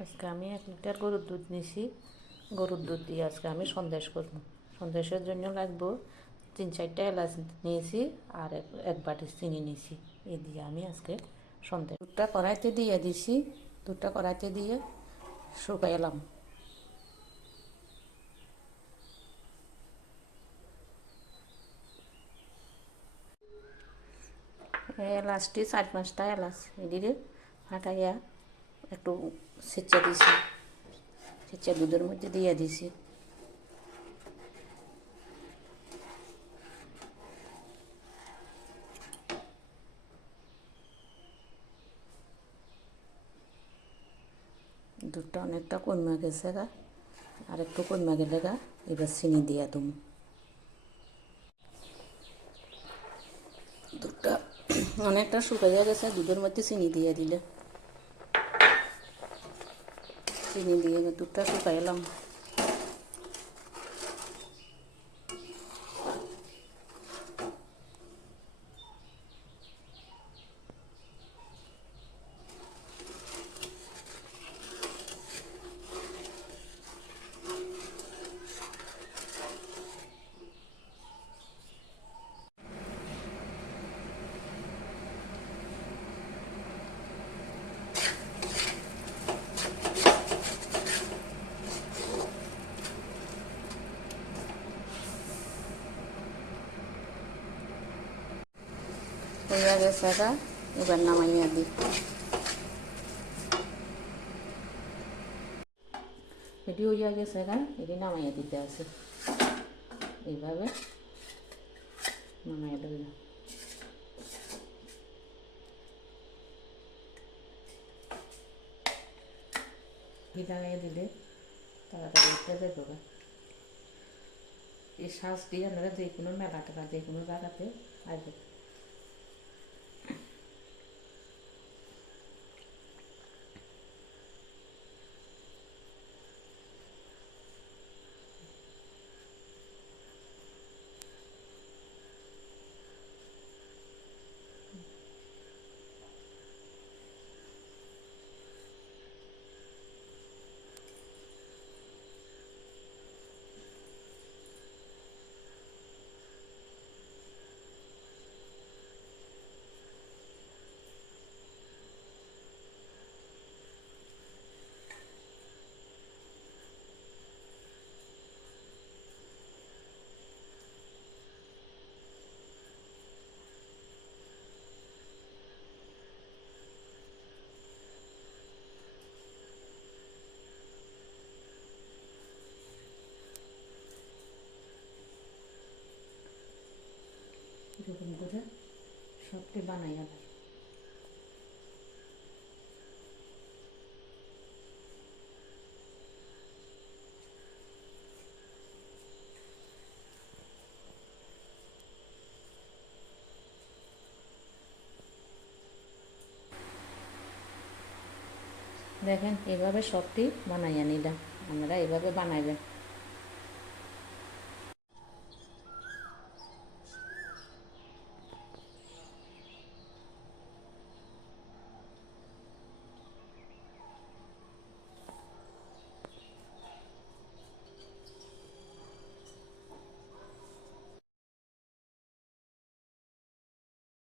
আজকে আমি এক লিটার গরুর দুধ নিছি। গরুর দুধ দিয়ে আজকে আমি সন্দেশ করব। সন্দেশের জন্য লাগবো তিন চারটা এলাচ নিয়েছি আর এক বাটি চিনি নিয়েছি এই দিয়ে আমি আজকে সন্দেশ দুধটা কড়াইতে দিয়ে দিছি। দুধটা কড়াইতে দিয়ে শুকাইলাম। এলাচটি চার পাঁচটা এলাচ এদিকে ফাটাইয়া একটু সেচা দিছি সেচা দুধের মধ্যে দিয়ে দিছি দুধটা অনেকটা কমে গেছে গা। আর একটু কমে গেলে গা, এবার চিনি দিয়ে তুমি দুধটা অনেকটা শুকাইয়া গেছে, দুধের মধ্যে চিনি দিয়ে দিলে। চিনি দিয়ে দুধটা শুকাইলাম হইয়া গেছে গা এবার নামাইয়া দিই। এটি হইয়া গেছে গা এটি নামাইয়া দিতে আছে। এইভাবে নামাইয়া দিল ঘি লাগাই দিলে তাড়াতাড়ি উঠতে যাব এই শ্বাস দিয়ে আপনারা যে কোনো মেলা টেলা, যে কোনো জায়গাতে আসবে এরকম করে সবটি বানাইয়া দেয় দেখেন এভাবে সবটি বানাইয়া নিলাম। আমরা এভাবে বানাইবেন